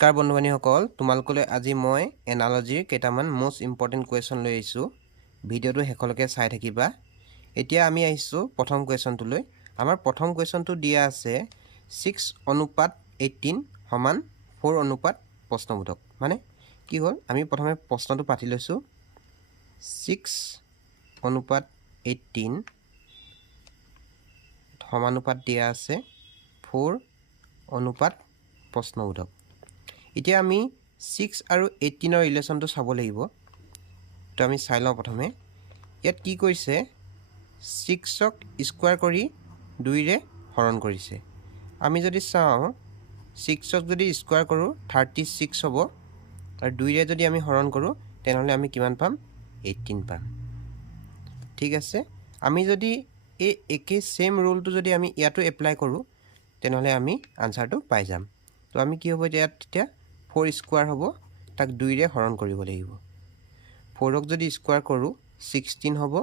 নমস্কাৰ বন্ধুবান্ধীসকল, তোমালোকলৈ আজি মই এনালজিৰ কেইটামান মোষ্ট ইম্পৰ্টেণ্ট কুৱেশ্যন লৈ আহিছোঁ। ভিডিঅ'টো শেষলৈকে চাই থাকিবা। এতিয়া আমি আহিছোঁ প্ৰথম কুৱেশ্যনটোলৈ। আমাৰ প্ৰথম কুৱেশ্যনটো দিয়া আছে 6:18 সমান 4 প্ৰশ্নবোধক। মানে কি হ'ল, আমি প্ৰথমে প্ৰশ্নটো পাতি লৈছোঁ। 6:18 সমানুপাত দিয়া আছে 4 প্ৰশ্নবোধক। এতিয়া আমি 6 আৰু 18ৰ ৰিলেশ্যনটো চাব লাগিব। তো আমি চাই লওঁ প্ৰথমে। ইয়াত কি কৰিছে, 6ক স্কুৱাৰ কৰি 2ৰে হৰণ কৰিছে। আমি যদি চাওঁ 6ক যদি স্কুৱাৰ কৰোঁ 36 হ'ব, আৰু 2ৰে যদি আমি হৰণ কৰোঁ তেনেহ'লে আমি কিমান পাম, 18 পাম। ঠিক আছে, আমি যদি এই একেই ছেইম ৰুলটো যদি আমি ইয়াতো এপ্লাই কৰোঁ তেনেহ'লে আমি আনচাৰটো পাই যাম। তো আমি কি হ'ব, ইয়াত তেতিয়া 4 স্কুৱাৰ হ'ব, তাক 2ৰে হৰণ কৰিব লাগিব। 4ক যদি স্কুৱাৰ কৰোঁ 16 হ'ব,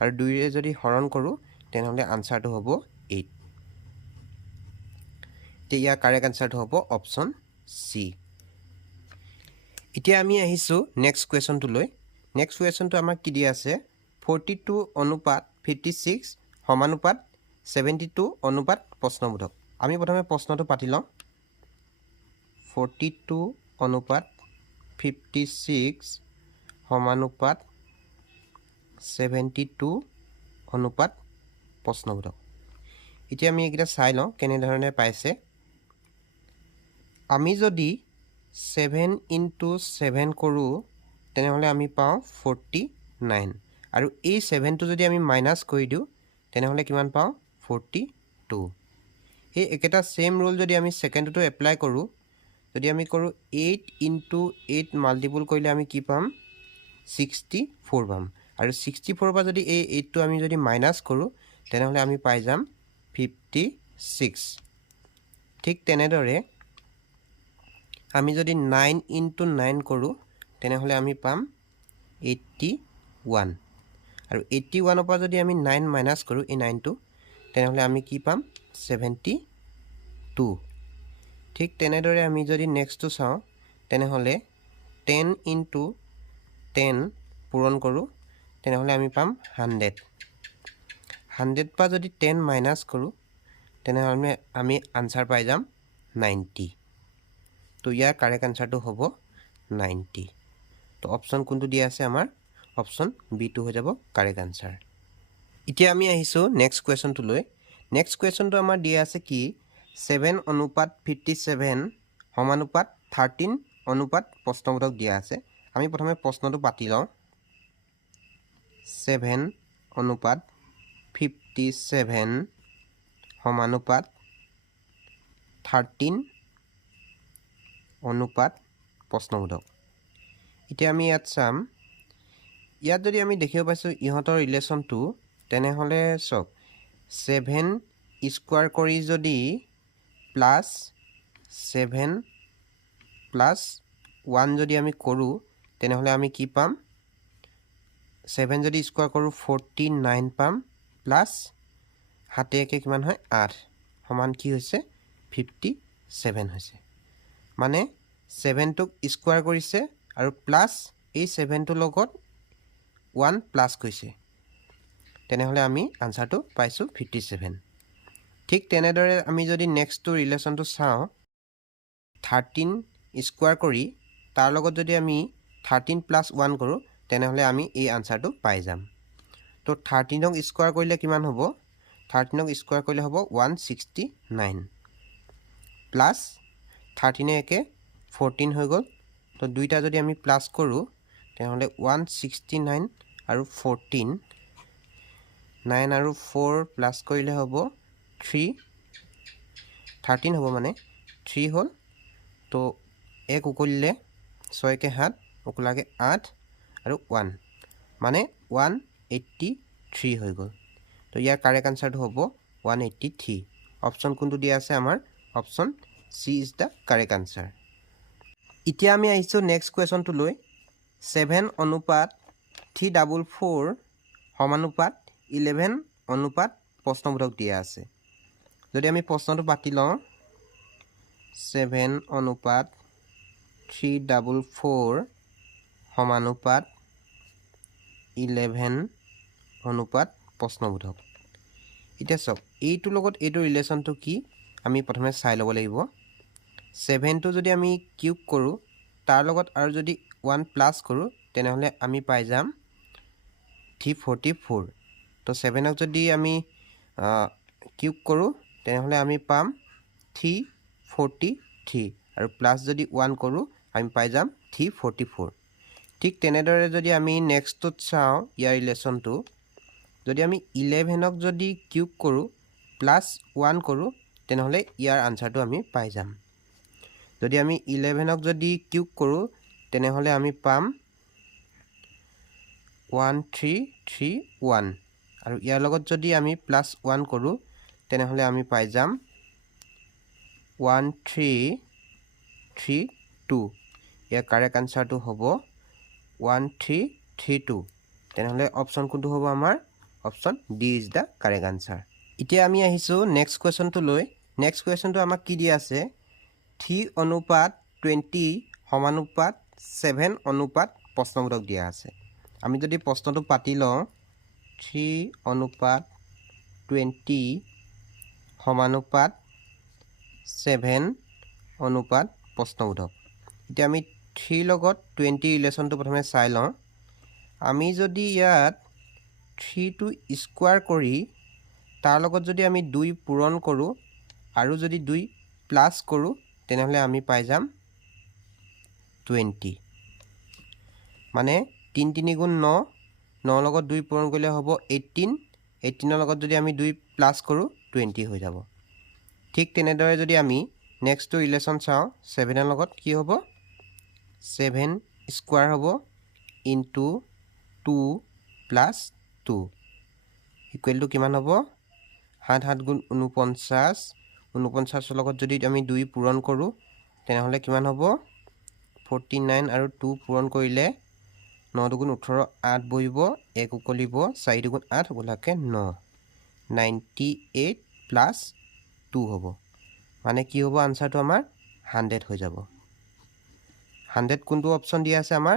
আৰু 2ৰে যদি হৰণ কৰোঁ তেনেহ'লে আনচাৰটো হ'ব 8। এতিয়া ইয়াৰ কাৰেক্ট আনচাৰটো হ'ব অপশ্যন চি। এতিয়া আমি আহিছোঁ নেক্সট কুৱেশ্যনটোলৈ। নেক্সট কুৱেশ্যনটো আমাক কি দিয়া আছে, 42:56 সমানুপাত 72 প্ৰশ্নবোধক। আমি প্ৰথমে প্ৰশ্নটো পাতি লওঁ। 42:56 সমানুপাত 72 প্ৰশ্নবোধক। এতিয়া আমি এইকেইটা চাই লওঁ কেনেধৰণে পাইছে। আমি যদি 7 × 7 কৰোঁ তেনেহ'লে আমি পাওঁ 49, আৰু এই 7টো যদি আমি মাইনাছ কৰি দিওঁ তেনেহ'লে কিমান পাওঁ, 42। এই একেটা ছেইম ৰুল যদি আমি ছেকেণ্ডটো এপ্লাই কৰোঁ, যদি আমি কৰোঁ 8 × 8 মাল্টিপুল কৰিলে আমি কি পাম, 64 পাম। আৰু 64 পৰা যদি এই 8টো আমি যদি মাইনাছ কৰোঁ তেনেহ'লে আমি পাই যাম 56। ঠিক তেনেদৰে আমি যদি 9 × 9 কৰোঁ তেনেহ'লে আমি পাম 81, আৰু 81ৰ পৰা যদি আমি 9 মাইনাছ কৰোঁ এই 9টো তেনেহ'লে আমি কি পাম, 72। ঠিক তেনেদৰে আমি যদি নেক্সটটো চাওঁ তেনেহ'লে 10 × 10 পূৰণ কৰোঁ তেনেহ'লে আমি পাম 100। 100 পৰা যদি 10 মাইনাছ কৰোঁ তেনেহ'লে আমি আনচাৰ পাই যাম 90। তো ইয়াৰ কাৰেক্ট আনচাৰটো হ'ব 90। তো অপশ্যন কোনটো দিয়া আছে আমাৰ, অপশ্যন বিটো হৈ যাব কাৰেক্ট আনচাৰ। এতিয়া আমি আহিছোঁ নেক্সট কুৱেশ্যনটোলৈ। নেক্সট কুৱেশ্যনটো আমাৰ দিয়া আছে কি, 7:57 সমানুপাত 13 প্ৰশ্নবোধক দিয়া আছে। আমি প্ৰথমে প্ৰশ্নটো পাতি লওঁ। 7:57 সমানুপাত 13 প্ৰশ্নবোধক। এতিয়া আমি ইয়াত চাম, ইয়াত যদি আমি দেখিব পাইছোঁ ইহঁতৰ ৰিলেশ্যনটো, তেনেহ'লে চাওক 7 স্কুৱাৰ কৰি যদি +7 + 1 যদি আমি কৰোঁ তেনেহ'লে আমি কি পাম, 7 যদি স্কুৱাৰ কৰোঁ 49 পাম, প্লাছ 7 একে কিমান হয়, 8 সমান কি হৈছে, 57 হৈছে। মানে 7টোক স্কুৱাৰ কৰিছে আৰু প্লাছ এই 7টোৰ লগত 1 প্লাছ কৰিছে, তেনেহ'লে আমি আনচাৰটো পাইছোঁ 57। ঠিক তেনেদৰে আমি যদি নেক্সটটো ৰিলেশ্যনটো চাওঁ, 13 স্কুৱাৰ কৰি তাৰ লগত যদি আমি 13 + 1 কৰোঁ তেনেহ'লে আমি এই আনচাৰটো পাই যাম। তো 13ক স্কুৱাৰ কৰিলে কিমান হ'ব, 13ক স্কুৱাৰ কৰিলে হ'ব 169, প্লাছ 13 একে 14 হৈ গ'ল। তো দুইটা যদি আমি প্লাছ কৰোঁ তেনেহ'লে 169 আৰু 14, 9 আৰু 4 প্লাছ কৰিলে হ'ব 3, 13 হ'ব, মানে 3 হ'ল। তো 1 উকলিলে 6 একে 7, উকলাকে 8 আৰু 1, মানে 183 হৈ গ'ল। তো ইয়াৰ কাৰেক্ট আনচাৰটো হ'ব 183। অপশ্যন কোনটো দিয়া আছে আমাৰ, option C is the correct answer. এতিয়া আমি আহিছোঁ নেক্সট কুৱেশ্যনটোলৈ। 7:344 সমানুপাত 11 প্ৰশ্নবোধক দিয়া আছে। যদি আমি প্ৰশ্নটো পাতি লওঁ, 7:344 344 সমানুপাত 11 অনুপাত প্ৰশ্নবোধক এতিয়া সব এইটো লগত এইটো ৰিলেচনটো কি আমি প্ৰথমে চাই ল'ব লাগিব 7 টো যদি আমি কিউব কৰো তাৰ লগত আৰু যদি 1 প্লাস কৰো তেনেহলে আমি পাই যাম 344 তো 7 ক যদি আমি কিউব কৰো তেনেহলে আমি পাম 343 আৰু প্লাস যদি 1 কৰো আমি পাই যাম 344 ঠিক তেনেদৰে যদি আমি নেক্সটত চাও ইয়াৰ ৰিলেচনটো যদি আমি 11 ক যদি কিউব কৰো প্লাস 1 কৰো তেনেহলে ইয়াৰ আনসাৰটো আমি পাই যাম যদি আমি 11 ক যদি কিউব কৰো তেনেহলে আমি পাম 1331 আৰু ইয়াৰ লগত যদি আমি প্লাস 1 কৰো তেনেহলে আমি পাই যাম 1332 ইয়াৰ কাৰেক্ট আনসাৰটো হ'ব 1332 তেনেহলে অপচন কোনটো হ'ব আমাৰ option D is the correct answer এতিয়া আমি আহিছো নেক্সট কোৱেশ্চনটো লৈ নেক্সট কোৱেশ্চনটো আমাক কি দিয়া আছে 3 অনুপাত 20 সমানুপাত 7 অনুপাত প্ৰশ্নবোধক দিয়া আছে আমি যদি প্ৰশ্নটো পাতি লওঁ 3 অনুপাত 20 সমানুপাত 7 অনুপাত প্ৰশ্নবোধক এতিয়া আমি 3 লগত 20 ৰিলেচনটো প্ৰথমে চাই লওঁ আমি যদি ইয়াত 3 টো স্কয়াৰ কৰি তাৰ লগত যদি আমি 2 পূৰণ কৰো আৰু যদি 2 প্লাস কৰো তেনেহলে আমি পাই যাম 20 মানে 3 3 গুণ 9 9 লগত 2 পূৰণ কৰিলে হ'ব 18 18 ৰ লগত যদি আমি 2 প্লাস কৰো 20 হৈ যাব ঠিক তেনেদৰে যদি আমি নেক্সট ৰিলেচন চাও 7 ৰ লগত কি হ'ব 7 স্কয়াৰ হ'ব ইনটু 2 প্লাস 2 ইকুৱেল টু কিমান হ'ব 7 7 গুণ 49 49 ৰ লগত যদি আমি 2 পূৰণ কৰো তেনেহলে কিমান হ'ব 49 আৰু 2 পূৰণ কৰিলে 9 দুগুণ 18 8 বহিব 1 উকলিব 4 দুগুণ 8 ওলাকে 9 98 প্লাস 2 হ'ব মানে কি হ'ব আনসাৰটো আমাৰ 100 হৈ যাব 100 কোনটো অপচন দিয়া আছে আমাৰ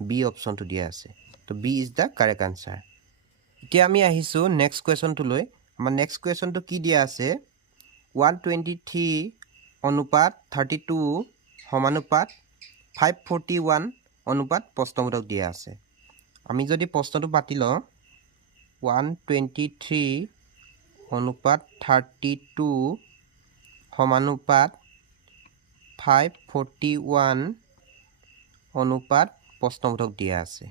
বি অপচনটো দিয়া আছে তো B is the correct answer এতিয়া আমি আহিছো নেক্সট কোৱেশ্চনটো লৈ আমাৰ নেক্সট কোৱেশ্চনটো কি দিয়া আছে 123 অনুপাত 32 সমানুপাত 541 অনুপাত প্ৰশ্নবোধক দিয়া আছে আমি যদি প্ৰশ্নটো পাতি লওঁ 123 অনুপাত 32 সমানুপাত 541 অনুপাত প্ৰশ্নবোধক দিয়া আছে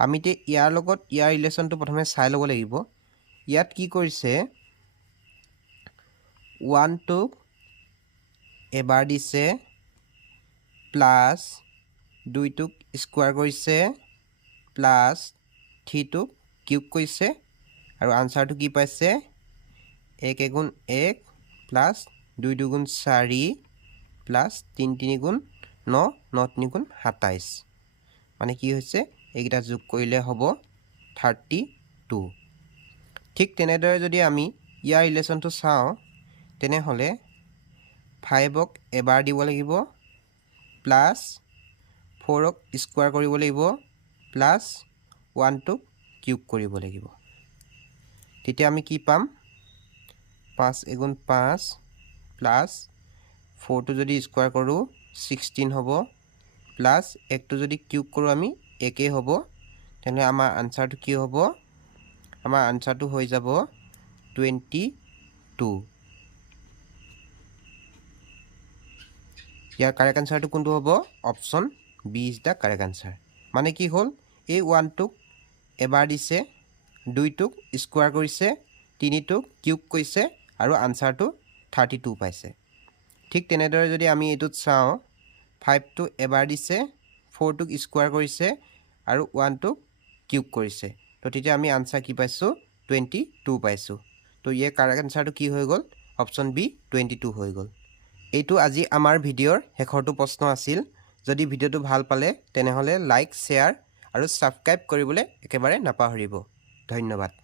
আমি তে ইয়াৰ লগত ইয়াৰ ৰিলেচনটো প্ৰথমে চাই ল'ব লাগিব ইয়াত কি কৰিছে 1 টো এবাৰ দিছে প্লাস 2 টো স্কয়াৰ কৰিছে প্লাস 3 টো কিউব কৰিছে আৰু আনসাৰটো কি পাইছে 1 গুণ 1 প্লাস 2 দুগুণ 4 প্লাস 3 3 গুণ 9 9 3 গুণ 27 মানে কি হৈছে এইটা যোগ কৰিলে হ'ব 32 ঠিক তেনেদৰে যদি আমি ইয়াৰ ৰিলেচনটো চাও তেনেহলে 5 ক এবাৰ দিব লাগিব প্লাস 4 ক স্কয়াৰ কৰিব লাগিব প্লাস 1 টো কিউব কৰিব লাগিব তেতিয়া আমি কি পাম 5 গুণ 5 প্লাস 4 টো যদি স্কয়াৰ কৰো 16 হ'ব প্লাস 1 টো যদি কিউব কৰো আমি 1 হ'ব তেনে আমাৰ আনসাৰটো কি হ'ব আমাৰ আনসাৰটো হৈ যাব 22 ইয়াৰ কাৰেক্ট আনসাৰটো কোনটো হ'ব option B is the correct answer মানে কি হ'ল এই 1 টোক এবাৰ দিছে 2 টোক স্কয়াৰ কৰিছে 3 টোক কিউব কৰিছে আৰু আনসাৰটো 32 পাইছে ঠিক তেনেদৰে যদি আমি এটোত চাও 5 টো এবাৰ দিছে 4 টোক স্কয়াৰ কৰিছে আৰু 1 টোক কিউব কৰিছে তো তেতিয়া আমি আনসাৰ কি পাইছো 22 পাইছো তো ইয়াৰ কাৰেক্ট আনসাৰটো কি হৈ গ'ল অপচন বি 22 হৈ গ'ল এইটো আজি আমাৰ ভিডিঅ'ৰ শেষৰটো প্ৰশ্ন আছিল যদি ভিডিঅ'টো ভাল পালে তেনেহলে লাইক শেয়াৰ আৰু সাবস্ক্ৰাইব কৰিবলৈ একেবাৰে নাপাহৰিব ধন্যবাদ